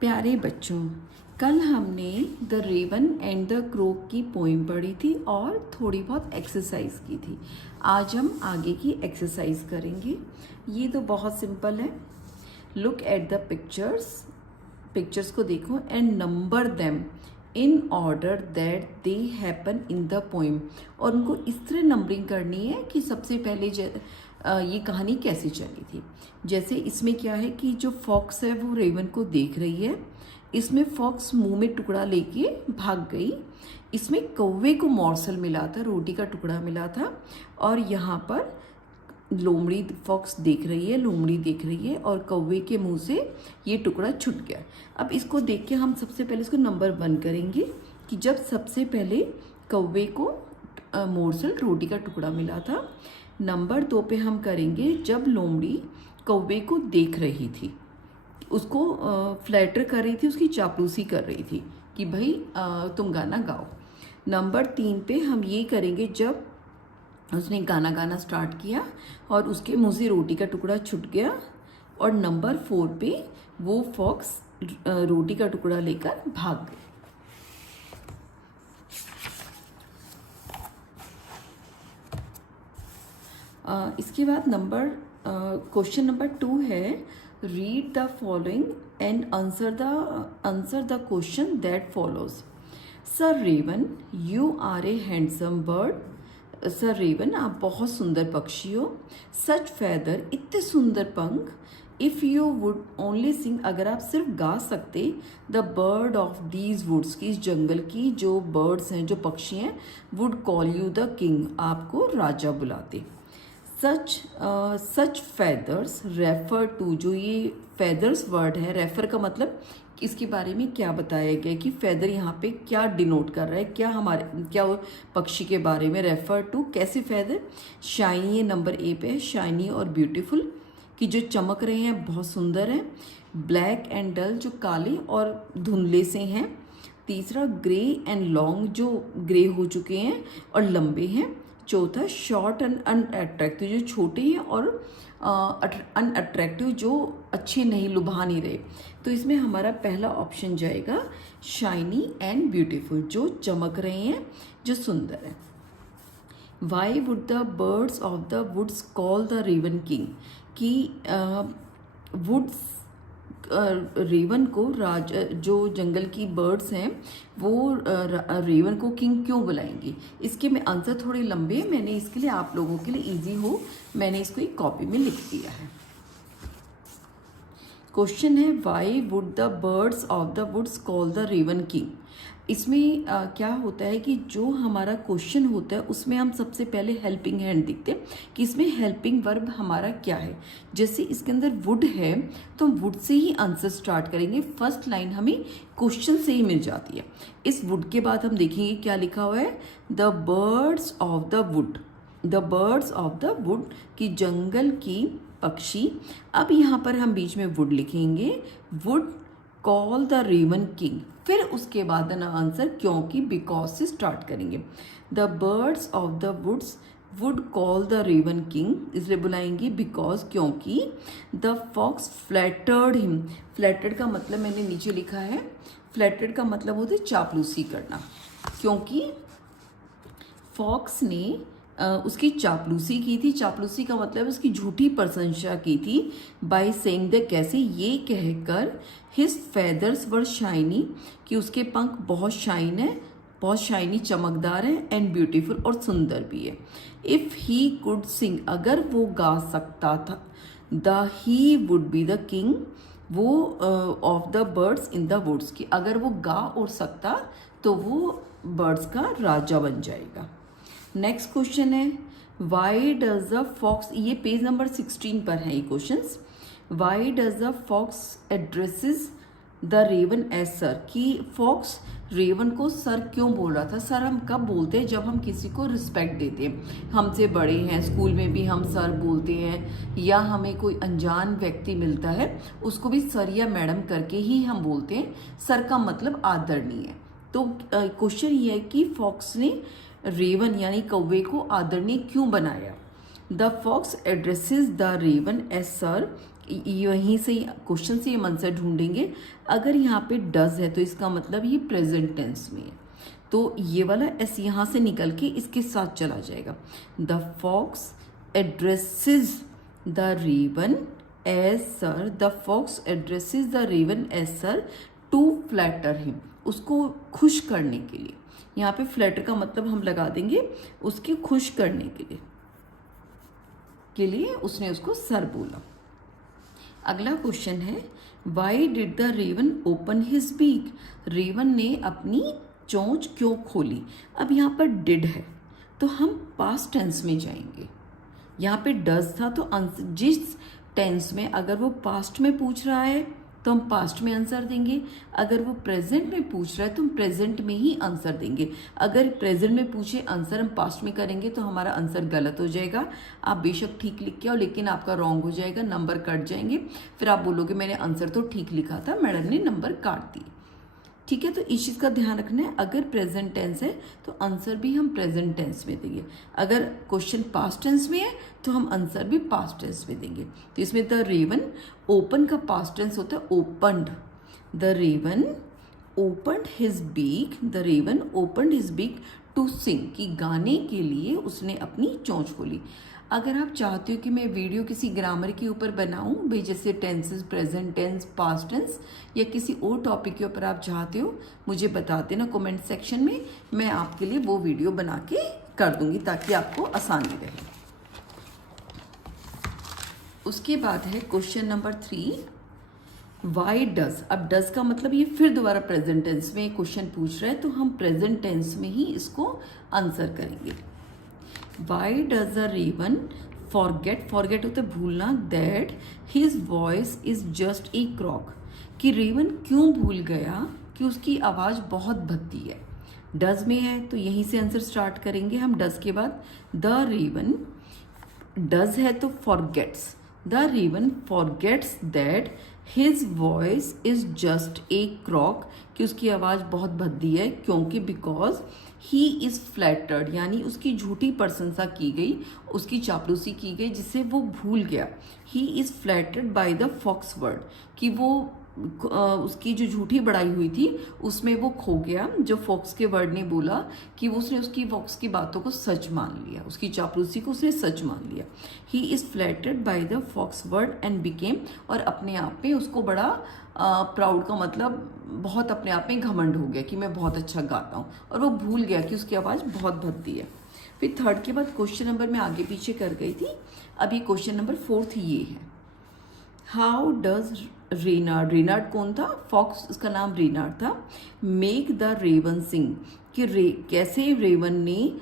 प्यारे बच्चों, कल हमने the raven and the crow की पोइम पढ़ी थी और थोड़ी बहुत एक्सरसाइज की थी। आज हम आगे की एक्सरसाइज करेंगे। ये तो बहुत सिंपल है। लुक एट द पिक्चर्स को देखो and number them in order that they happen in the poem. और उनको इस तरह नंबरिंग करनी है कि सबसे पहले ये कहानी कैसे चली थी। जैसे इसमें क्या है कि जो फॉक्स है वो रेवन को देख रही है। इसमें फॉक्स मुंह में टुकड़ा लेके भाग गई। इसमें कौवे को मॉर्सल मिला था, रोटी का टुकड़ा मिला था। और यहाँ पर लोमड़ी फॉक्स देख रही है, लोमड़ी देख रही है और कौवे के मुंह से ये टुकड़ा छूट गया। अब इसको देख के हम सबसे पहले इसको नंबर 1 करेंगे कि जब सबसे पहले कौवे को मोरसल रोटी का टुकड़ा मिला था। नंबर 2 पे हम करेंगे जब लोमड़ी कौवे को देख रही थी, उसको फ्लैटर कर रही थी, उसकी चापलूसी कर रही थी कि भाई तुम गाना गाओ। नंबर 3 पे हम ये करेंगे जब उसने गाना गाना स्टार्ट किया और उसके मुंह से रोटी का टुकड़ा छूट गया। और नंबर 4 पे वो फॉक्स रोटी का टुकड़ा लेकर भाग गई। इसके बाद क्वेश्चन नंबर 2 है, read the following and answer the question that follows. Sir raven, you are a handsome bird. Sir raven, आप बहुत सुंदर पक्षी हो। सच फैदर, इतने सुंदर पंख। If you would only sing, अगर आप सिर्फ गा सकते, the bird of these woods, की इस जंगल की जो बर्ड्स हैं, जो पक्षी हैं, would call you the king, आपको राजा बुलाते। सच फैदर्स रेफर टू, जो ये फैदर्स वर्ड है, रेफर का मतलब इसके बारे में क्या बताया गया कि फैदर यहाँ पे क्या डिनोट कर रहा है, क्या वो पक्षी के बारे में रेफर टू, कैसे फैदर। शाइनी, ये नंबर ए पे है, शाइनी और ब्यूटीफुल, कि जो चमक रहे हैं, बहुत सुंदर हैं। ब्लैक एंड डल, जो काले और धुंधले से हैं। तीसरा ग्रे एंड लॉन्ग, जो ग्रे हो चुके हैं और लंबे हैं। चौथा शॉर्ट एंड अनअट्रैक्टिव, जो छोटे हैं और अनअट्रैक्टिव, जो अच्छे नहीं, लुभा नहीं रहे। तो इसमें हमारा पहला ऑप्शन जाएगा शाइनी एंड ब्यूटीफुल, जो चमक रहे हैं, जो सुंदर है। Why would the birds of the woods call the raven king, कि वुड्स रेवन को जो जंगल की बर्ड्स हैं वो रेवन को किंग क्यों बुलाएंगी। इसके में आंसर थोड़े लंबे हैं, मैंने इसके लिए आप लोगों के लिए इजी हो मैंने इसको एक कॉपी में लिख दिया है। क्वेश्चन है, why would the birds of the woods call the raven king. इसमें क्या होता है कि जो हमारा क्वेश्चन होता है उसमें हम सबसे पहले हेल्पिंग हैंड दिखते हैं कि इसमें हेल्पिंग वर्ब हमारा क्या है। जैसे इसके अंदर वुड है तो हम would say he answer start करेंगे। फर्स्ट लाइन हमें क्वेश्चन से ही मिल जाती है। इस वुड के बाद हम देखेंगे क्या लिखा हुआ है, the birds of the wood, the birds of the wood, की जंगल की पक्षी। अब यहाँ पर हम बीच में वुड लिखेंगे, would call the raven king. फिर उसके बाद आंसर क्योंकि बिकॉज से स्टार्ट करेंगे। The birds of the woods would call the raven king, इसलिए बुलाएंगे बिकॉज, क्योंकि। The fox flattered him, flattered का मतलब मैंने नीचे लिखा है, फ्लैटर्ड का मतलब होता है चापलूसी करना, क्योंकि फॉक्स ने उसकी चापलूसी की थी। चापलूसी का मतलब उसकी झूठी प्रशंसा की थी। बाय सेइंग द, कैसे, ये कहकर, हिज फेदर्स वर शाइनी, कि उसके पंख बहुत शाइन है, बहुत शाइनी, चमकदार है, एंड ब्यूटीफुल, और सुंदर भी है। इफ़ ही कुड सिंग, अगर वो गा सकता था, the he would be the king, वो of the birds in the woods, की अगर वो गा और सकता तो वो बर्ड्स का राजा बन जाएगा। नेक्स्ट क्वेश्चन है, वाई डज द फॉक्स, ये पेज नंबर 16 पर है ये questions. Why does the fox addresses the raven as sir, कि फॉक्स रेवन को सर क्यों बोल रहा था। सर हम कब बोलते हैं, जब हम किसी को रिस्पेक्ट देते हैं, हमसे बड़े हैं, स्कूल में भी हम सर बोलते हैं, या हमें कोई अनजान व्यक्ति मिलता है उसको भी सर या मैडम करके ही हम बोलते हैं। सर का मतलब आदरणीय। तो क्वेश्चन ये है कि फॉक्स ने रेवन यानी कौवे को आदरणीय क्यों बनाया। The fox addresses the raven as sir, यहीं से क्वेश्चन से हम आंसर ढूंढेंगे। अगर यहाँ पे डज है तो इसका मतलब ये प्रेजेंट टेंस में है, तो ये वाला एस यहाँ से निकल के इसके साथ चला जाएगा। The fox addresses the raven as sir, the fox addresses the raven as sir to flatter him, उसको खुश करने के लिए। यहाँ पे फ्लैटर का मतलब हम लगा देंगे उसके खुश करने के लिए उसने उसको सर बोला। अगला क्वेश्चन है why did the raven open his beak, raven ने अपनी चोंच क्यों खोली। अब यहाँ पर डिड है तो हम पास्ट टेंस में जाएंगे। यहाँ पे डज था तो जिस टेंस में अगर वो पास्ट में पूछ रहा है तो हम पास्ट में आंसर देंगे, अगर वो प्रेजेंट में पूछ रहा है तो हम प्रेजेंट में ही आंसर देंगे। अगर प्रेजेंट में पूछे आंसर हम पास्ट में करेंगे तो हमारा आंसर गलत हो जाएगा। आप बेशक ठीक लिख के आओ लेकिन आपका रॉन्ग हो जाएगा, नंबर कट जाएंगे, फिर आप बोलोगे मैंने आंसर तो ठीक लिखा था, मैडम ने नंबर काट दिए। ठीक है, तो इस चीज़ का ध्यान रखना है। अगर प्रेजेंट टेंस है तो आंसर भी हम प्रेजेंट टेंस में देंगे, अगर क्वेश्चन पास्ट टेंस में है तो हम आंसर भी पास्ट टेंस में देंगे। तो इसमें द रेवन, ओपन का पास्ट टेंस होता है opened. The raven opened his beak, the raven opened his beak to sing, कि गाने के लिए उसने अपनी चोंच खोली। अगर आप चाहते हो कि मैं वीडियो किसी ग्रामर के ऊपर बनाऊं भाई, जैसे tenses, present tense, past tense, या किसी और टॉपिक के ऊपर आप चाहते हो, मुझे बता देना कमेंट सेक्शन में, मैं आपके लिए वो वीडियो बना के कर दूंगी ताकि आपको आसानी रहे। उसके बाद है क्वेश्चन नंबर 3, वाई डज। अब डज का मतलब ये फिर दोबारा प्रेजेंट टेंस में क्वेश्चन पूछ रहा है तो हम प्रेजेंट टेंस में ही इसको आंसर करेंगे। Why does the raven forget होता है भूलना, that his voice is just a croak, कि रेवन क्यों भूल गया कि उसकी आवाज़ बहुत भद्दी है। डज में है तो यहीं से आंसर स्टार्ट करेंगे हम। डज के बाद द रेवन, डज है तो forgets, the raven forgets that his voice is just a croak, कि उसकी आवाज़ बहुत भद्दी है, क्योंकि बिकॉज ही इज़ फ्लैटर्ड, यानी उसकी झूठी प्रशंसा की गई, उसकी चापलूसी की गई जिससे वो भूल गया। He is flattered by the fox word, कि वो उसकी जो झूठी बड़ाई हुई थी उसमें वो खो गया, जो फॉक्स के वर्ड ने बोला कि उसने उसकी फॉक्स की बातों को सच मान लिया, उसकी चापलूसी को उसने सच मान लिया। He is flattered by the fox word and became, और अपने आप में उसको बड़ा प्राउड का मतलब बहुत अपने आप में घमंड हो गया कि मैं बहुत अच्छा गाता हूँ, और वो भूल गया कि उसकी आवाज़ बहुत भद्दी है। फिर थर्ड के बाद क्वेश्चन नंबर में आगे पीछे कर गई थी, अब ये क्वेश्चन नंबर 4 ये है, हाउ डज रेनार्ड, रेनार्ड कौन था, फॉक्स, उसका नाम रेनार्ड था, मेक द रेवन सिंग, कि कैसे रेवन ने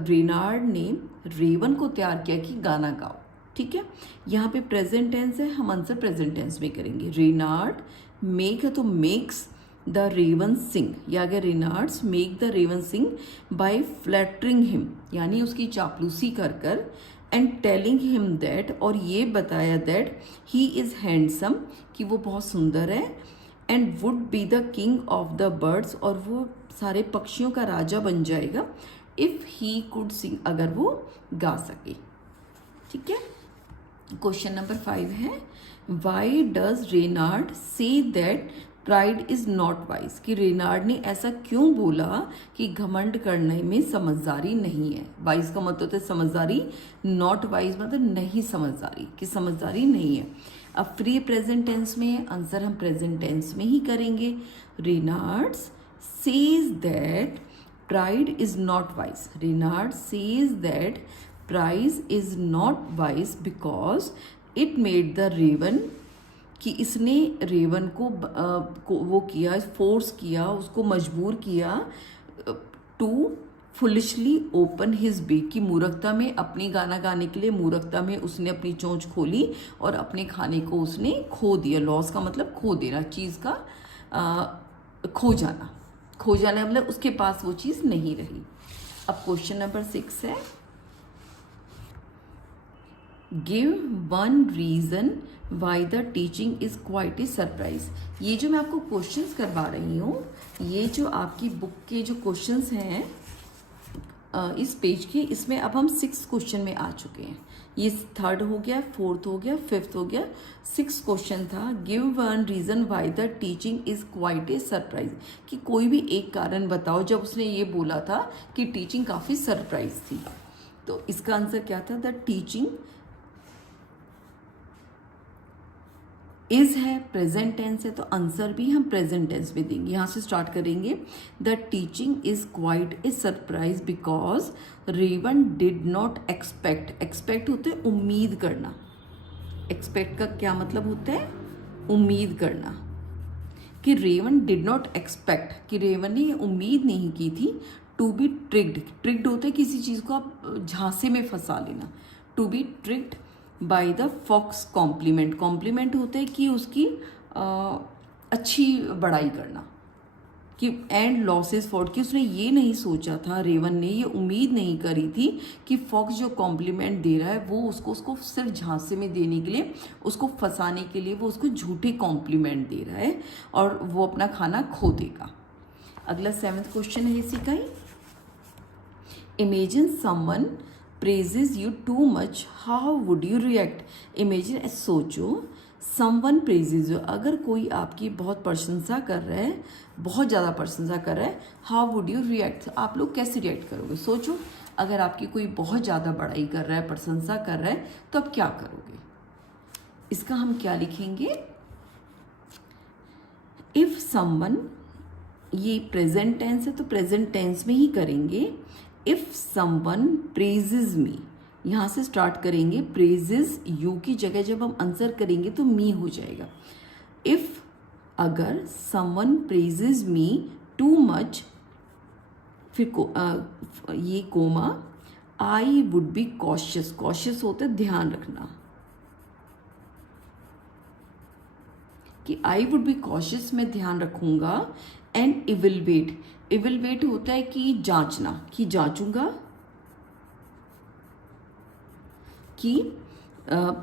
रेनार्ड ने रेवन को तैयार किया कि गाना गाओ। ठीक है, यहाँ पे प्रेजेंट टेंस है, हम आंसर प्रेजेंट टेंस में करेंगे। रेनार्ड मेक है तो मेक्स द रेवन सिंग, या अगर Reynard's make the raven sing by flattering him, यानी उसकी चापलूसी कर कर, एंड टेलिंग हिम दैट, और ये बताया दैट ही इज़ हैंडसम, कि वो बहुत सुंदर है, and would be the king of the birds, और वो सारे पक्षियों का राजा बन जाएगा, इफ़ ही कुड सिंग, अगर वो गा सके। ठीक है, क्वेश्चन नंबर 5 है, why does Reynard say that pride is not wise, कि रेनार्ड ने ऐसा क्यों बोला कि घमंड करने में समझदारी नहीं है। वाइज का मतलब होता है समझदारी, नॉट वाइज मतलब नहीं समझदारी, कि समझदारी नहीं है। अब फ्री प्रेजेंट टेंस में आंसर हम प्रेजेंट टेंस में ही करेंगे। Reynard says that pride is not wise, Reynard says that prize is not wise because it made the raven, कि इसने रेवन को वो किया, फोर्स किया, उसको मजबूर किया, to foolishly open his beak, की मूर्खता में, अपनी गाना गाने के लिए मूर्खता में उसने अपनी चोंच खोली और अपने खाने को उसने खो दिया। लॉस का मतलब खो देना, चीज़ का खो जाना, खो जाना मतलब उसके पास वो चीज़ नहीं रही। अब क्वेश्चन नंबर 6 है, give one reason why the teaching is quite a surprise. ये जो मैं आपको क्वेश्चंस करवा रही हूँ, ये जो आपकी बुक के जो क्वेश्चंस हैं इस पेज के, इसमें अब हम 6 क्वेश्चन में आ चुके हैं। ये 3rd हो गया, 4th हो गया, 5th हो गया, 6 क्वेश्चन था। Give one reason why the teaching is quite a surprise, कि कोई भी एक कारण बताओ जब उसने ये बोला था कि टीचिंग काफ़ी सरप्राइज थी। तो इसका आंसर क्या था? द टीचिंग इज है, प्रेजेंट टेंस है, तो आंसर भी हम प्रेजेंट टेंस में देंगे। यहाँ से स्टार्ट करेंगे। The teaching is quite a surprise because raven did not expect. Expect होते हैं उम्मीद करना। एक्सपेक्ट का क्या मतलब होता है? उम्मीद करना। कि रेवन डिड नॉट एक्सपेक्ट, कि रेवन ने उम्मीद नहीं की थी। टू बी ट्रिक्ड, ट्रिक्ड होता है किसी चीज़ को आप झांसे में फंसा लेना। To be tricked by the fox compliment. Compliment होता है कि उसकी अच्छी बड़ाई करना। कि एंड लॉसेस फॉर्ड, कि उसने ये नहीं सोचा था, रेवन ने ये उम्मीद नहीं करी थी कि फॉक्स जो कॉम्प्लीमेंट दे रहा है वो उसको सिर्फ झांसे में देने के लिए, उसको फंसाने के लिए वो उसको झूठे कॉम्प्लीमेंट दे रहा है और वो अपना खाना खो देगा। अगला 7th क्वेश्चन है इसी का ही। Imagine someone praises you too much, how would you react. Imagine, सोचो, समवन प्रेजेज यू, अगर कोई आपकी बहुत प्रशंसा कर रहा है, बहुत ज़्यादा प्रशंसा कर रहा है, हाउ वुड यू रिएक्ट, आप लोग कैसे रिएक्ट करोगे। सोचो, अगर आपकी कोई बहुत ज़्यादा बड़ाई कर रहा है, प्रशंसा कर रहा है, तो आप क्या करोगे। इसका हम क्या लिखेंगे? इफ समवन, ये प्रेजेंट टेंस है तो प्रेजेंट टेंस में ही करेंगे। इफ समवन प्रेजेज मी, यहाँ से स्टार्ट करेंगे। प्रेजेज यू की जगह जब हम आंसर करेंगे तो मी हो जाएगा। इफ, अगर someone praises me too much, फिर ये comma, I would be cautious. Cautious होता है ध्यान रखना, कि आई वुड बी कॉशियस, मैं ध्यान रखूंगा। एंड इविलवेट, इविलवेट होता है कि जांचना, कि जांचूंगा, कि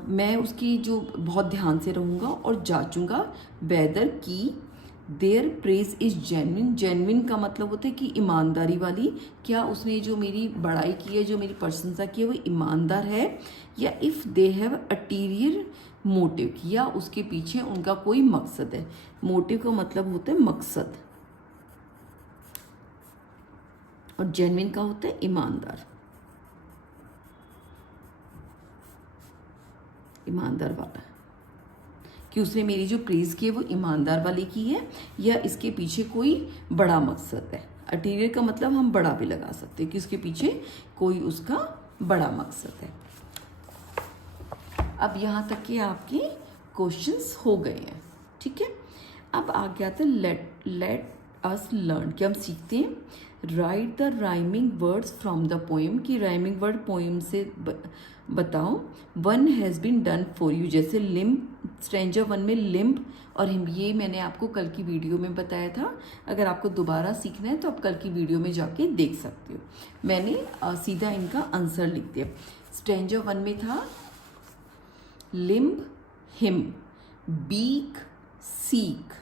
मैं उसकी जो बहुत ध्यान से रहूँगा और जांचूंगा वेदर की there praise is genuine. Genuine का मतलब होता है कि ईमानदारी वाली, क्या उसने जो मेरी बड़ाई की है, जो मेरी प्रशंसा की है, वो ईमानदार है। या इफ़ दे हैव अटीरियर मोटिव, या उसके पीछे उनका कोई मकसद है। मोटिव का मतलब होता है मकसद, और जेन्युइन का होता है ईमानदार, ईमानदार वाला, कि उसने मेरी जो प्रेज की है वो ईमानदार वाली की है, या इसके पीछे कोई बड़ा मकसद है। अटीरियर का मतलब हम बड़ा भी लगा सकते हैं, कि उसके पीछे कोई उसका बड़ा मकसद है। अब यहाँ तक के आपके क्वेश्चंस हो गए हैं, ठीक है। अब आ गया था लेट अस लर्न, कि हम सीखते हैं। Write the rhyming words from the poem, कि राइमिंग वर्ड पोएम से बताओ। One has been done for you, जैसे लिम्ब, स्ट्रेंजर 1 में लिम्ब और हिम, ये मैंने आपको कल की वीडियो में बताया था। अगर आपको दोबारा सीखना है तो आप कल की वीडियो में जाके देख सकते हो। मैंने सीधा इनका आंसर लिख दिया। स्ट्रेंजर 1 में था limb, him, beak, seek.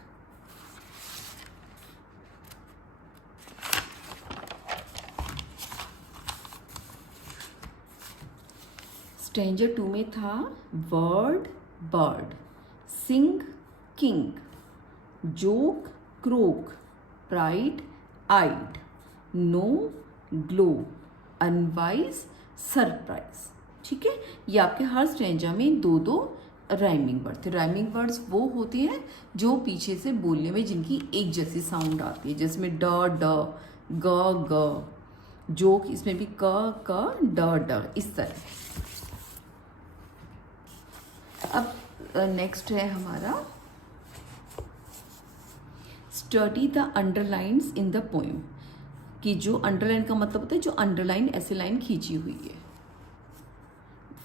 Stranger 2 में था word, bird, sing, king, joke, croak, pride, eyed, no, glow, unwise, surprise. ठीक है, ये आपके हर स्ट्रेंजर में 2-2 राइमिंग वर्ड थे। राइमिंग वर्ड्स वो होते हैं जो पीछे से बोलने में जिनकी एक जैसी साउंड आती है, जिसमें ड, ड, ग, ग। जोक, इसमें भी क, ड, ड, इस तरह। अब नेक्स्ट है हमारा study the underlines in the poem, कि जो अंडरलाइन का मतलब होता है जो अंडरलाइन ऐसे लाइन खींची हुई है।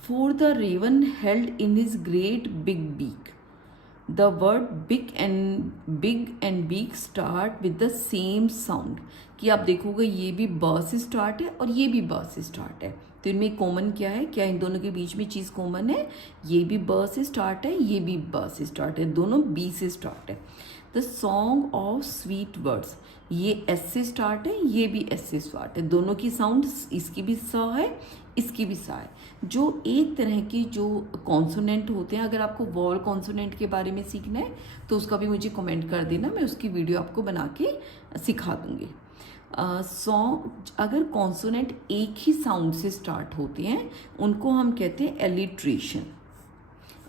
For the raven held in his great big beak, the word big and beak start with the same sound, कि आप देखोगे ये भी ब से स्टार्ट है और ये भी ब से स्टार्ट है, तो इनमें कॉमन क्या है, क्या इन दोनों के बीच में चीज़ कॉमन है, ये भी ब से स्टार्ट है, ये भी ब से स्टार्ट है, दोनों बी से स्टार्ट है। The song of sweet words, ये एस से स्टार्ट है, ये भी एस से स्टार्ट है, दोनों की साउंड, इसकी भी स है, इसकी भी सा है। जो एक तरह की जो कॉन्सोनेंट होते हैं, अगर आपको वॉवल कॉन्सोनेंट के बारे में सीखना है तो उसका भी मुझे कमेंट कर देना, मैं उसकी वीडियो आपको बना के सिखा दूँगी। सॉन्ग, अगर कॉन्सोनेंट एक ही साउंड से स्टार्ट होते हैं उनको हम कहते हैं एलिट्रेशन।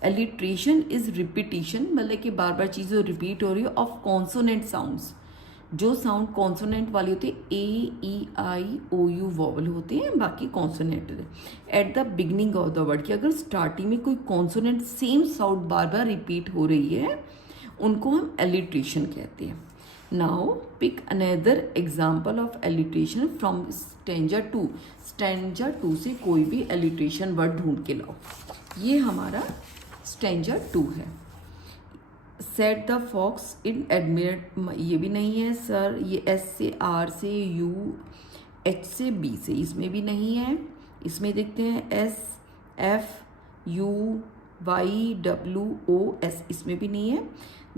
एलिट्रेशन इज रिपीटिशन, मतलब कि बार बार चीज़ें रिपीट हो रही है ऑफ कॉन्सोनेंट साउंड्स। जो साउंड कॉन्सोनेंट वाले होते हैं ए ई आई ओ यू वॉवल होते हैं, बाकी consonant at the beginning of the word, कि अगर स्टार्टिंग में कोई कॉन्सोनेंट सेम साउंड बार बार रिपीट हो रही है उनको हम एलिट्रेशन कहते हैं। Now pick another example of alliteration from stanza 2। Stanza 2 से कोई भी एलिट्रेशन वर्ड ढूंढ के लाओ। ये हमारा स्टैंजा 2 है। Set the fox in admit, ये भी नहीं है सर, ये एस से आर से यू एच से बी से, इसमें भी नहीं है। इसमें देखते हैं S F U Y W O S, इसमें भी नहीं है।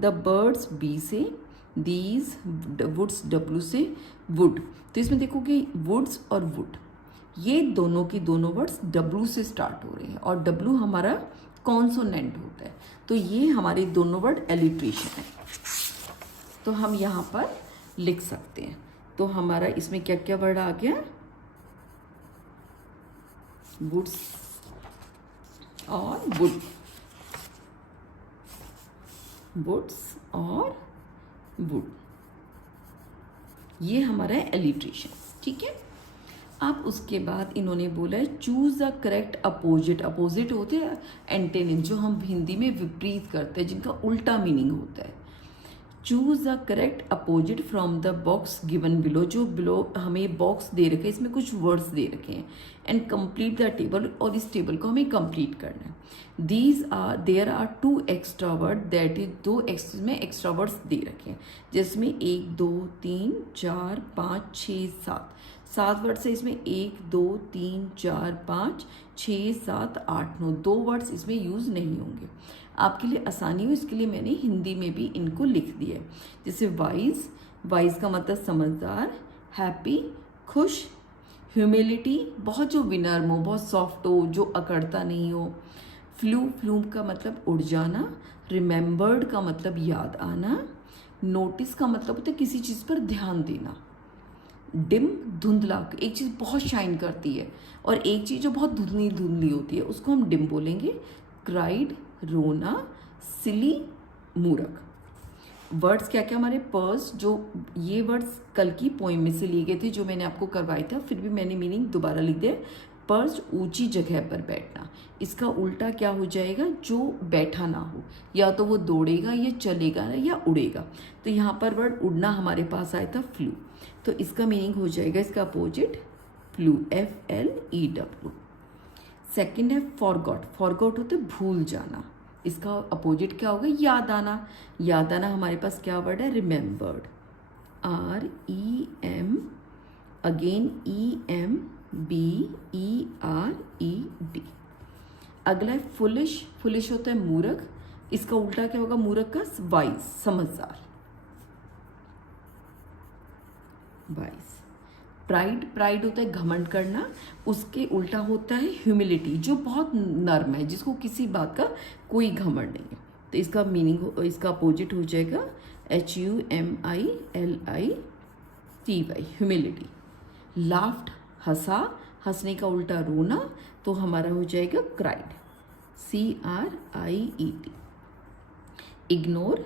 द बर्ड्स बी से, दीज वुड्स डब्ल्यू से, वुड, तो इसमें देखो कि वुड्स और वुड ये दोनों की दोनों वर्ड्स डब्ल्यू से स्टार्ट हो रहे हैं और डब्ल्यू हमारा कॉन्सोनेंट होता है, तो ये हमारे दोनों वर्ड एलिट्रेशन है। तो हम यहाँ पर लिख सकते हैं। तो हमारा इसमें क्या क्या वर्ड आ गया, वुड्स और वुड, वुड्स और वुड, ये हमारा है एलिट्रेशन। ठीक है। अब उसके बाद इन्होंने बोला है choose the correct opposite. Opposite होते हैं एंटेनिम, जो हम हिंदी में विपरीत करते हैं, जिनका उल्टा मीनिंग होता है। Choose the correct opposite from the box given below, जो बिलो हमें बॉक्स दे रखे हैं, इसमें कुछ वर्ड्स दे रखे हैं, एंड कंप्लीट द टेबल, और इस टेबल को हमें कंप्लीट करना है। There are 2 extra word, that is 2 में एक्स्ट्रा वर्ड्स दे रखे हैं, जिसमें 1 2 3 4 5 6 7 वर्ड्स है इसमें। 1 2 3 4 5 6 7 8 9, 2 वर्ड्स इसमें यूज़ नहीं होंगे। आपके लिए आसानी हो इसके लिए मैंने हिंदी में भी इनको लिख दिया है। जैसे वाइज, वाइज का मतलब समझदार, हैप्पी खुश, ह्यूमिलिटी बहुत जो विनर्म हो, बहुत सॉफ्ट हो, जो अकड़ता नहीं हो। फ्लूम का मतलब उड़ जाना। रिमेंबर्ड का मतलब याद आना। नोटिस का मतलब होता है किसी चीज़ पर ध्यान देना। डिम धुंधला, एक चीज़ बहुत शाइन करती है और एक चीज़ जो बहुत धुंधली धुंधली होती है उसको हम डिम बोलेंगे। क्राइड रोना, सिली मूर्ख। वर्ड्स क्या क्या हमारे पर्स, जो ये वर्ड्स कल की पोइम में से लिए गए थे जो मैंने आपको करवाया था, फिर भी मैंने मीनिंग दोबारा लिख दिया। पर्स ऊंची जगह पर बैठना, इसका उल्टा क्या हो जाएगा, जो बैठा ना हो, या तो वो दौड़ेगा या चलेगा या उड़ेगा। तो यहाँ पर वर्ड उड़ना हमारे पास आया था फ्लू, तो इसका मीनिंग हो जाएगा इसका अपोजिट फ्लू, FLEW। सेकंड है फॉरगॉट। फॉरगॉट होते भूल जाना, इसका अपोजिट क्या होगा, याद आना। याद आना हमारे पास क्या वर्ड है, रिमेंबर्ड, REM, अगेन EMBERED। अगला है फुलिश। फुलिश होता है मूर्ख, इसका उल्टा क्या होगा मूर्ख का, वाइज समझदार, वाइज। प्राइड, प्राइड होता है घमंड करना, उसके उल्टा होता है ह्यूमिलिटी, जो बहुत नर्म है, जिसको किसी बात का कोई घमंड नहीं है। तो इसका मीनिंग, इसका अपोजिट हो जाएगा HUMILITY, ह्यूमिलिटी। लाफ्ट हंसा, हंसने का उल्टा रोना, तो हमारा हो जाएगा क्राइड, CRIED। इग्नोर,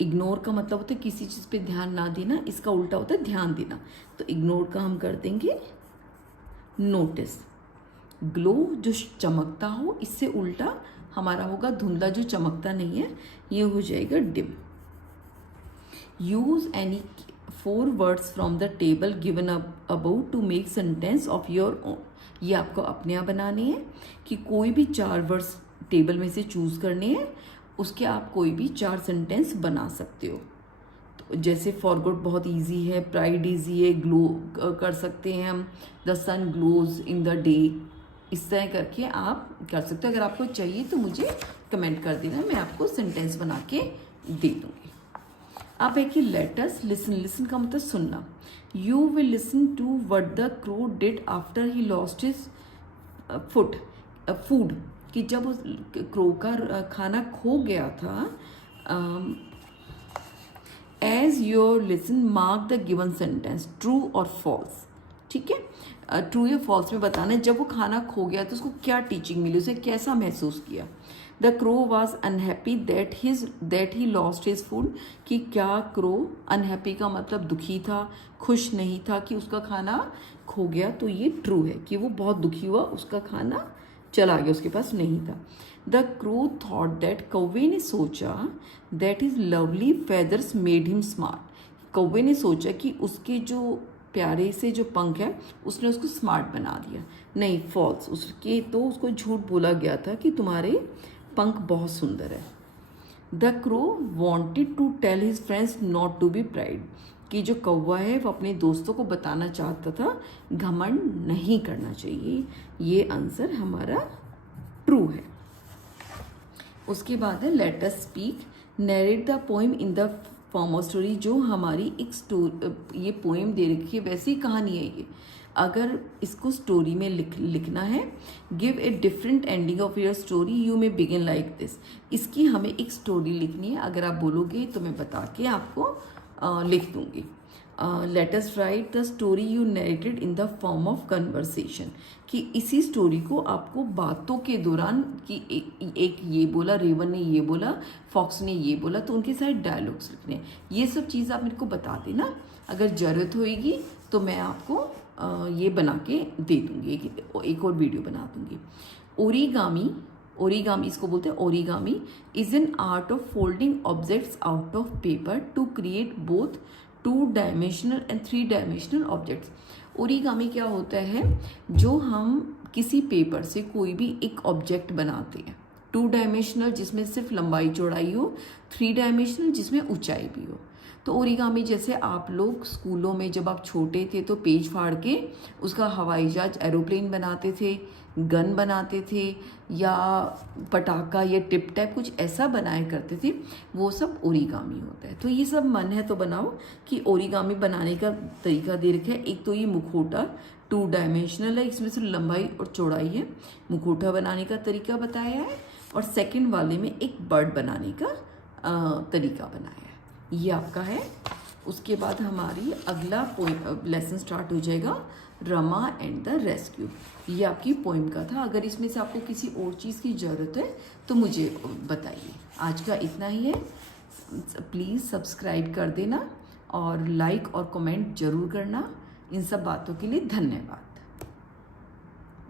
इग्नोर का मतलब होता है किसी चीज़ पे ध्यान ना देना, इसका उल्टा होता है ध्यान देना, तो इग्नोर का हम कर देंगे नोटिस। ग्लो जो चमकता हो, इससे उल्टा हमारा होगा धुंधला जो चमकता नहीं है, ये हो जाएगा dim. Use any 4 words from the table given about to make sentence of your own. ये आपको अपने आप बनाने हैं कि कोई भी 4 वर्ड्स टेबल में से चूज करने हैं, उसके आप कोई भी 4 सेंटेंस बना सकते हो। तो जैसे फॉरगॉट बहुत इजी है, प्राइड इजी है, ग्लो कर सकते हैं हम, the sun glows in the day, इस तरह करके आप कर सकते हो। अगर आपको चाहिए तो मुझे कमेंट कर देना, मैं आपको सेंटेंस बना के दे दूँगी। आप है कि लेट अस लिसन, लिसन का मतलब सुनना। You will listen to what the crow did after he lost his food, कि जब उस क्रो का खाना खो गया था। As your listen mark the given sentence true और फॉल्स। ठीक है, ट्रू या फॉल्स में बताना है जब वो खाना खो गया तो उसको क्या टीचिंग मिली, उसे कैसा महसूस किया। The crow was unhappy that he lost his food, कि क्या क्रो अनहैप्पी का मतलब दुखी था, खुश नहीं था कि उसका खाना खो गया। तो ये ट्रू है कि वो बहुत दुखी हुआ, उसका खाना चला गया, उसके पास नहीं था। द क्रो थॉट दैट, कौवे ने सोचा, that is lovely feathers made him smart, कौवे ने सोचा कि उसके जो प्यारे से जो पंख है उसने उसको स्मार्ट बना दिया। नहीं, फॉल्स, उसके तो उसको झूठ बोला गया था कि तुम्हारे पंख बहुत सुंदर है। The crow wanted to tell his friends not to be pride, कि जो कौवा है वो अपने दोस्तों को बताना चाहता था घमंड नहीं करना चाहिए। ये आंसर हमारा ट्रू है। उसके बाद है let us speak, narrate the poem in the form of story, जो हमारी एक स्टोरी, ये पोएम दे रखी है वैसी कहानी है ये, अगर इसको स्टोरी में लिखना है। Give a different ending of your story, you may begin like this, इसकी हमें एक स्टोरी लिखनी है। अगर आप बोलोगे तो मैं बता के आपको लिख दूंगी। Let us right the story you narrated in the form of conversation, कि इसी स्टोरी को आपको बातों के दौरान, कि एक ये बोला, रेवन ने ये बोला, फॉक्स ने ये बोला, तो उनके साथ डायलॉग्स लिखने हैं। ये सब चीज़ आप मेरे को बता देना, अगर ज़रूरत होएगी तो मैं आपको ये बना के दे दूँगी, एक और वीडियो बना दूँगी। ओरिगामी, ओरिगामी इसको बोलते हैं origami, is an art of folding objects out of paper two create both 2 dimensional and 3 dimensional objects. Origami क्या होता है, जो हम किसी पेपर से कोई भी एक ऑब्जेक्ट बनाते हैं, 2 डायमेंशनल जिसमें सिर्फ लंबाई चौड़ाई हो, 3 डायमेंशनल जिसमें ऊंचाई भी हो। तो ओरिगामी जैसे आप लोग स्कूलों में जब आप छोटे थे तो पेज फाड़ के उसका हवाई जहाज, एरोप्लेन बनाते थे, गन बनाते थे, या पटाखा या टिप टैप कुछ ऐसा बनाया करते थे, वो सब ओरिगामी होता है। तो ये सब मन है तो बनाओ, कि ओरिगामी बनाने का तरीका दे रखा है। एक तो ये मुखौटा 2 डायमेंशनल है, इसमें सिर्फ लंबाई और चौड़ाई है, मुखौटा बनाने का तरीका बताया है, और सेकंड वाले में एक बर्ड बनाने का तरीका बनाया है। ये आपका है। उसके बाद हमारी अगला लेसन स्टार्ट हो जाएगा, रमा एंड द रेस्क्यू। ये आपकी पोइम का था। अगर इसमें से आपको किसी और चीज़ की ज़रूरत है तो मुझे बताइए। आज का इतना ही है। प्लीज़ सब्सक्राइब कर देना और लाइक और कमेंट ज़रूर करना। इन सब बातों के लिए धन्यवाद।